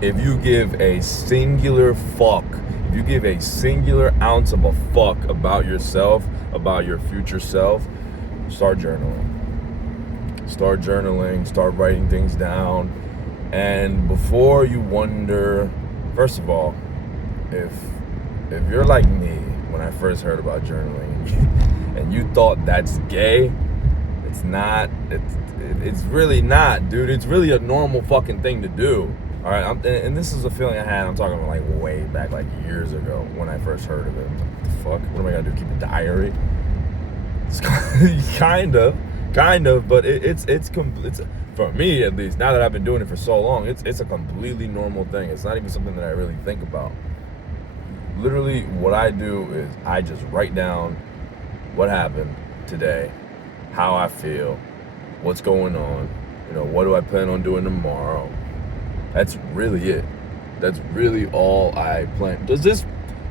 if you give a singular fuck, if you give a singular ounce of a fuck about yourself, about your future self, start journaling. Start journaling, start writing things down. And before you wonder, first of all, if you're like me when I first heard about journaling and you thought that's gay, it's not. It's really not, dude. It's really a normal fucking thing to do. All right, and this is a feeling I had. I'm talking about like way back, like years ago when I first heard of it. What the fuck? What am I gonna do? Keep a diary? It's kind of, but it's for me at least. Now that I've been doing it for so long, it's a completely normal thing. It's not even something that I really think about. Literally, what I do is I just write down what happened today, how I feel, what's going on, what do I plan on doing tomorrow. That's really it. That's really all I plan. Does this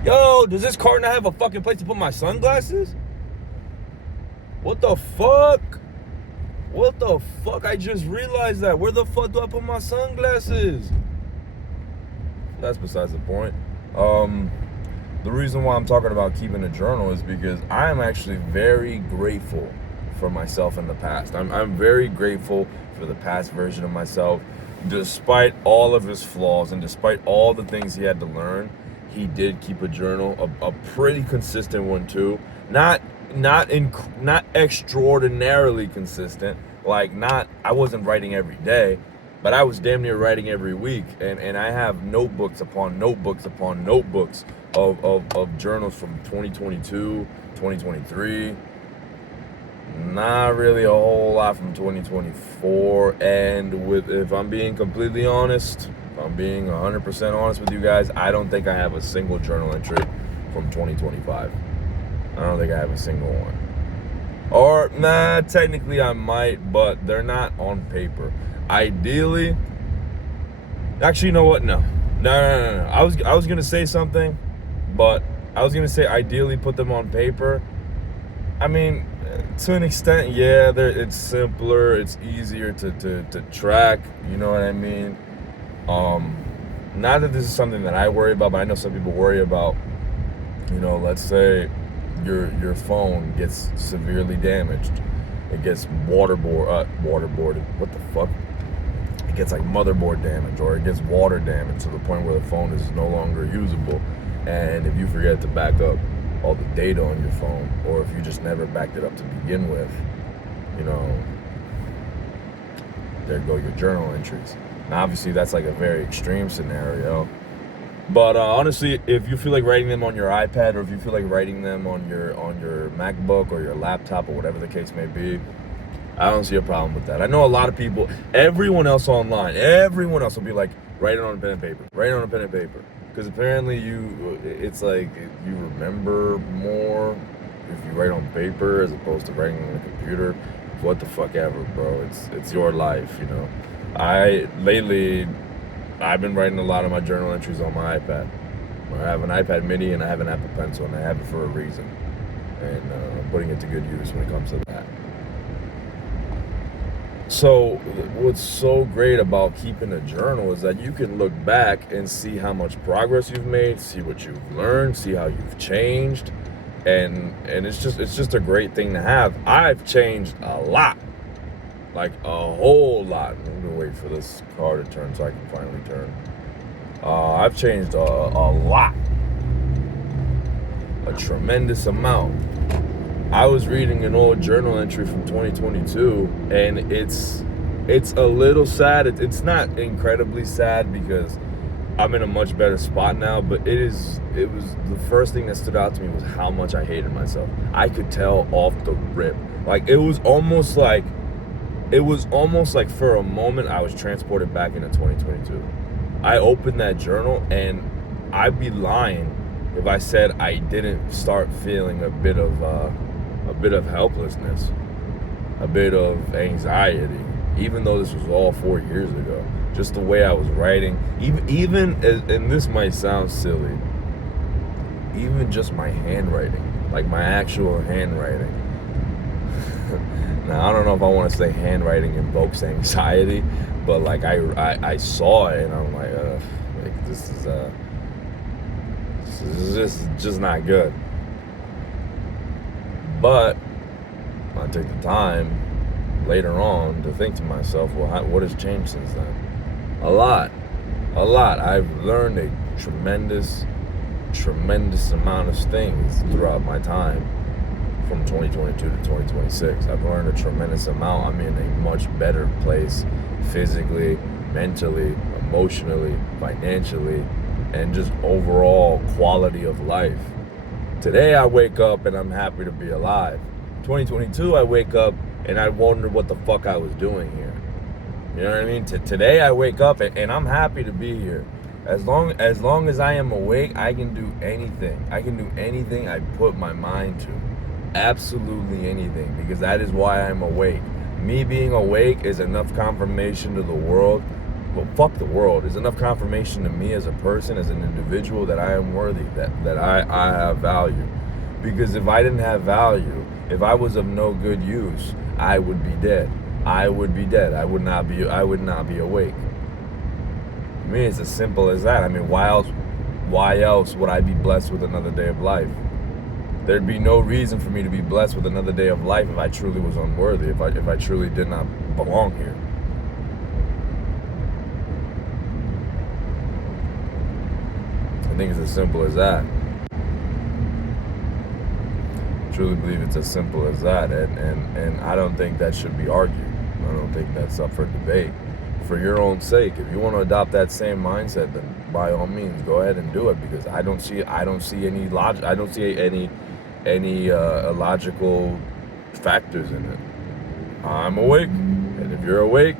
car not have a fucking place to put my sunglasses? What the fuck? What the fuck? I just realized that. Where the fuck do I put my sunglasses? That's besides the point. The reason why I'm talking about keeping a journal is because I am actually very grateful for myself in the past. I'm very grateful for the past version of myself. Despite all of his flaws and despite all the things he had to learn, he did keep a journal, a pretty consistent one too. Not extraordinarily consistent. I wasn't writing every day, but I was damn near writing every week. And I have notebooks upon notebooks upon notebooks of journals from 2022, 2023. Not really a whole lot from 2024. And if I'm being completely honest, if I'm being 100% honest with you guys, I don't think I have a single journal entry from 2025. I don't think I have a single one. Or, technically I might, but they're not on paper. Ideally, actually, you know what? No. I was going to say something, but I was going to say ideally put them on paper. I mean, to an extent, yeah, it's simpler, it's easier to track, you know what I mean? Not that this is something that I worry about, but I know some people worry about, let's say your phone gets severely damaged. It gets waterboarded. What the fuck? It gets like motherboard damage, or it gets water damage to the point where the phone is no longer usable. And if you forget to back up all the data on your phone, or if you just never backed it up to begin with, there go your journal entries. Now, obviously, that's like a very extreme scenario. But honestly, if you feel like writing them on your iPad, or if you feel like writing them on your MacBook or your laptop or whatever the case may be, I don't see a problem with that. I know a lot of people, everyone else online will be like, write it on a pen and paper. Write it on a pen and paper. Because apparently it's like you remember more if you write on paper as opposed to writing on a computer. What the fuck ever, bro. It's your life, I've been writing a lot of my journal entries on my iPad. I have an iPad mini and I have an Apple Pencil, and I have it for a reason. And I'm putting it to good use when it comes to that. So what's so great about keeping a journal is that you can look back and see how much progress you've made, see what you've learned, see how you've changed. And it's just a great thing to have. I've changed a lot. Like a whole lot. I'm gonna wait for this car to turn so I can finally turn. I've changed a lot. A tremendous amount. I was reading an old journal entry from 2022, and it's a little sad. It's not incredibly sad because I'm in a much better spot now, but it was the first thing that stood out to me was how much I hated myself. I could tell off the rip. Like it was almost like for a moment I was transported back into 2022. I opened that journal, and I'd be lying if I said I didn't start feeling a bit of helplessness, a bit of anxiety, even though this was all 4 years ago. Just the way I was writing, even and this might sound silly, even just my handwriting, like my actual handwriting. Now, I don't know if I want to say handwriting invokes anxiety, but like I saw it and I'm like, this is just not good. But I take the time later on to think to myself, well, what has changed since then? A lot. I've learned a tremendous amount of things throughout my time from 2022 to 2026. I've learned a tremendous amount. I'm in a much better place physically, mentally, emotionally, financially, and just overall quality of life. Today I wake up and I'm happy to be alive. 2022 I wake up and I wonder what the fuck I was doing here. You know what I mean? Today I wake up and I'm happy to be here. As long as I am awake, I can do anything. I can do anything I put my mind to. Absolutely anything, because that is why I'm awake. Me being awake is enough confirmation to the world. Well, fuck the world. It's enough confirmation to me as a person, as an individual, that I am worthy, that I have value. Because if I didn't have value, if I was of no good use, I would be dead. I would be dead. I would not be awake. To me, it's as simple as that. I mean, why else would I be blessed with another day of life? There'd be no reason for me to be blessed with another day of life if I truly was unworthy, if I truly did not belong here. I think it's as simple as that. I truly believe it's as simple as that, and I don't think that should be argued. I don't think that's up for debate. For your own sake, if you want to adopt that same mindset, then by all means go ahead and do it, because I don't see any logic. I don't see any illogical factors in it. I'm awake, and if you're awake,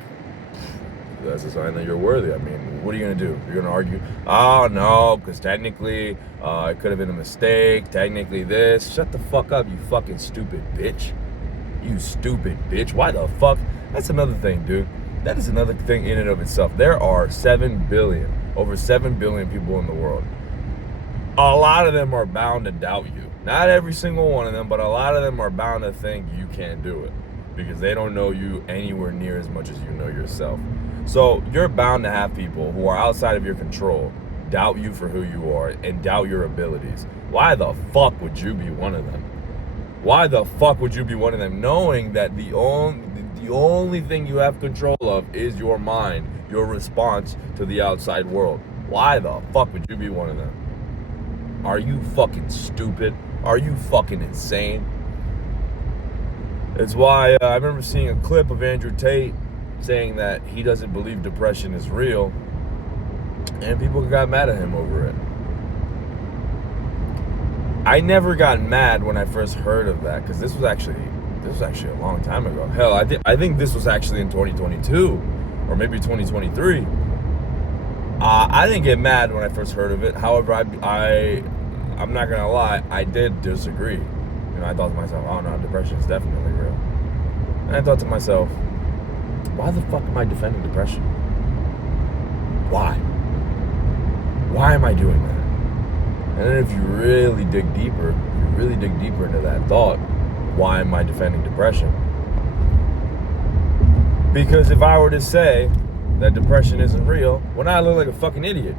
that's a sign that you're worthy. I mean, what are you gonna do? You're gonna argue? Oh no, because technically it could have been a mistake. Technically this. Shut the fuck up, you fucking stupid bitch. You stupid bitch. Why the fuck? That's another thing, dude. That is another thing in and of itself. There are over 7 billion people in the world. A lot of them are bound to doubt you. Not every single one of them, but a lot of them are bound to think you can't do it, because they don't know you anywhere near as much as you know yourself. So you're bound to have people who are outside of your control doubt you for who you are and doubt your abilities. Why the fuck would you be one of them? Why the fuck would you be one of them, knowing that the only thing you have control of is your mind, your response to the outside world? Why the fuck would you be one of them? Are you fucking stupid? Are you fucking insane? It's why I remember seeing a clip of Andrew Tate saying that he doesn't believe depression is real, and people got mad at him over it. I never got mad when I first heard of that, because this was actually a long time ago. Hell, I think this was actually in 2022 or maybe 2023. I didn't get mad when I first heard of it. However, I'm not gonna lie, I did disagree. You know, I thought to myself, oh no, depression is definitely real. And I thought to myself, why the fuck am I defending depression? Why? Why am I doing that? And then if you really dig deeper into that thought, why am I defending depression? Because if I were to say that depression isn't real, well, now I look like a fucking idiot.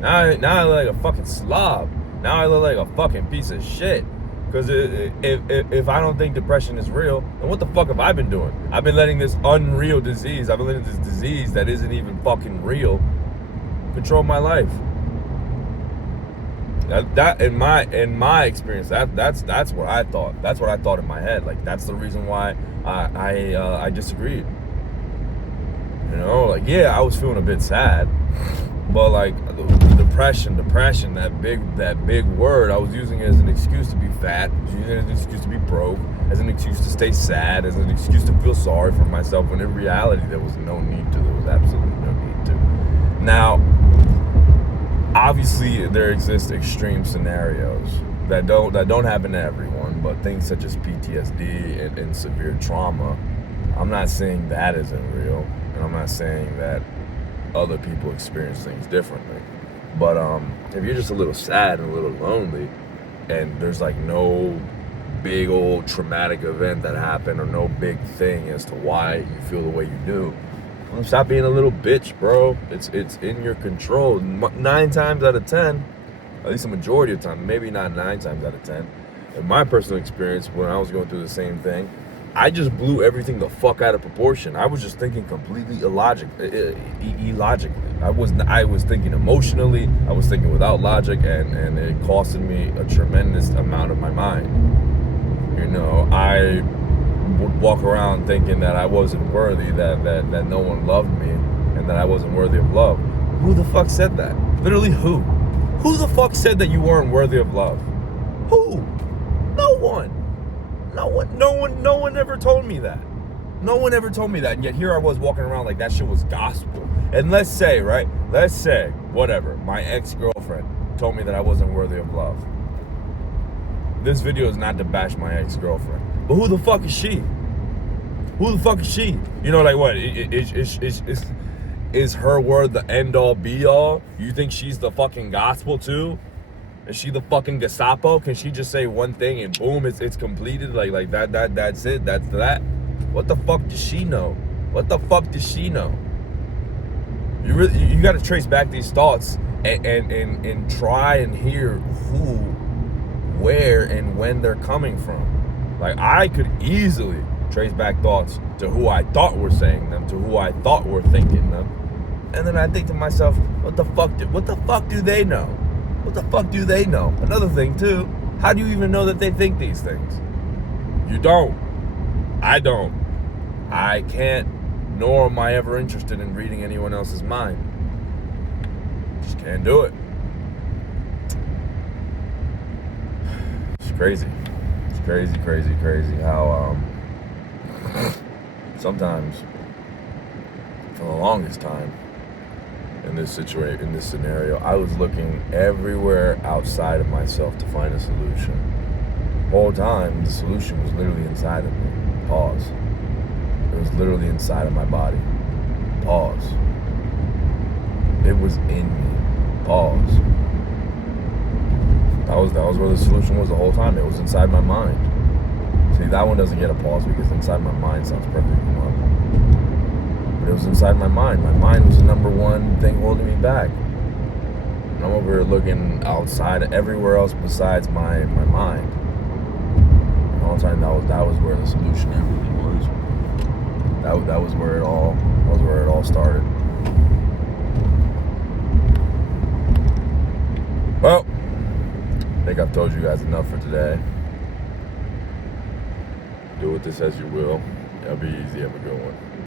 Now I look like a fucking slob. Now I look like a fucking piece of shit. Because if I don't think depression is real, then what the fuck have I been doing? I've been letting this unreal disease, I've been letting this disease that isn't even fucking real control my life. That in my experience, that's what I thought. That's what I thought in my head. Like, that's the reason why I disagreed. You know, like, yeah, I was feeling a bit sad, but like depression, that big word, I was using it as an excuse to be fat, using it as an excuse to be broke, as an excuse to stay sad, as an excuse to feel sorry for myself, when in reality there was no need to. There was absolutely no need to. Now, obviously there exist extreme scenarios that don't happen to everyone, but things such as PTSD and severe trauma, I'm not saying that isn't real, and I'm not saying that other people experience things differently. But if you're just a little sad and a little lonely, and there's like no big old traumatic event that happened or no big thing as to why you feel the way you do, Stop being a little bitch, bro. It's in your control. 9 times out of 10, at least a majority of the time, maybe not 9 times out of 10. In my personal experience, when I was going through the same thing, I just blew everything the fuck out of proportion. I was just thinking completely illogically. I was thinking emotionally. I was thinking without logic, and it costed me a tremendous amount of my mind. You know, I would walk around thinking that I wasn't worthy, that no one loved me, and that I wasn't worthy of love. Who the fuck said that? Literally, who? Who the fuck said that you weren't worthy of love? Who? No one. No one ever told me that. No one ever told me that. And yet here I was walking around like that shit was gospel. And let's say, whatever, my ex-girlfriend told me that I wasn't worthy of love. This video is not to bash my ex-girlfriend. But who the fuck is she? Who the fuck is she? You know, like what? Is her word the end-all, be-all? You think she's the fucking gospel too? Is she the fucking Gestapo? Can she just say one thing and boom, it's completed? Like that's it. That's that. What the fuck does she know? What the fuck does she know? You got to trace back these thoughts and try and hear who, where, and when they're coming from. Like, I could easily trace back thoughts to who I thought were saying them, to who I thought were thinking them, and then I think to myself, what the fuck do they know? What the fuck do they know? Another thing too, how do you even know that they think these things? You don't. I don't. I can't, nor am I ever interested in reading anyone else's mind. Just can't do it. It's crazy. It's crazy how sometimes for the longest time in this scenario, I was looking everywhere outside of myself to find a solution. The whole time, the solution was literally inside of me. Pause. It was literally inside of my body. Pause. It was in me. Pause. That was where the solution was the whole time. It was inside my mind. See, that one doesn't get a pause because inside my mind sounds perfectly normal. But it was inside my mind. My mind was the number one thing holding me back. And I'm over here looking outside, everywhere else besides my mind. And all the time, that was where the solution really was. That was where it all started. Well, I think I've told you guys enough for today. Do with this as you will. It'll be easy. Have a good one.